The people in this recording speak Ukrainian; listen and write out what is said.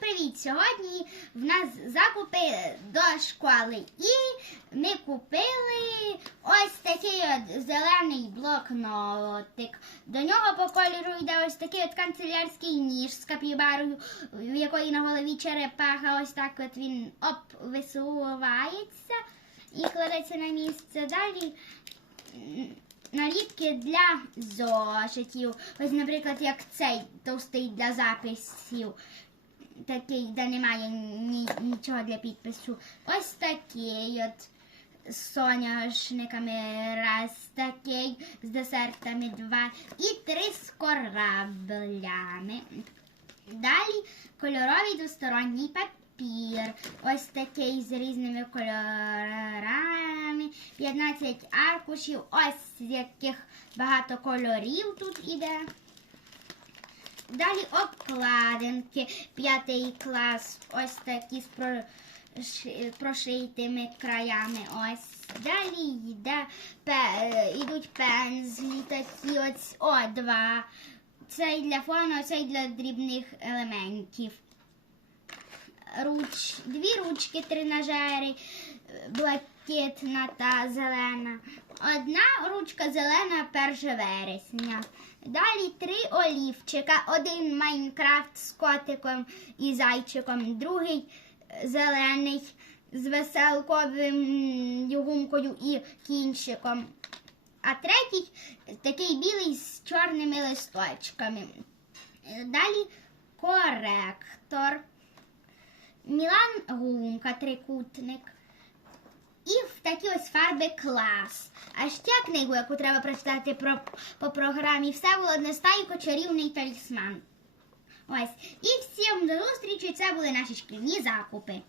привіт! Сьогодні в нас закупи до школи. І ми купили ось такий от зелений блокнотик. До нього по кольору йде ось такий от канцелярський ніж з капібарою, в якої на голові черепаха. Ось так от він оп, висувається і кладеться на місце. Далі наліпки для зошитів. Ось, наприклад, як цей товстий для записів. Такий, де немає ні, нічого для підпису. Ось такий от з соняшниками раз такий, з десертами два і три з кораблями. Далі кольоровий двосторонній папір. Ось такий з різними кольорами. 15 аркушів, ось з яких багато кольорів тут іде. Далі обкладинки, п'ятий клас, ось такі з прошитими краями. Ось. Далі йде, пе, йдуть пензлі, такі ось, о, два. Цей для фону, цей для дрібних елементів. Руч, дві ручки тренажери, блакитна та зелена. Одна ручка зелена 1 вересня. Далі три олівчика. Один Майнкрафт з котиком і зайчиком, другий зелений з веселковим гумкою і кінчиком. А третій такий білий з чорними листочками. Далі коректор. Мілан гумка, трикутник. Такі ось фарби клас. А ще книгу, яку треба прочитати про, по програмі Всеволод Нестайко чарівний талісман. Ось. І всім до зустрічі. Це були наші шкільні закупи.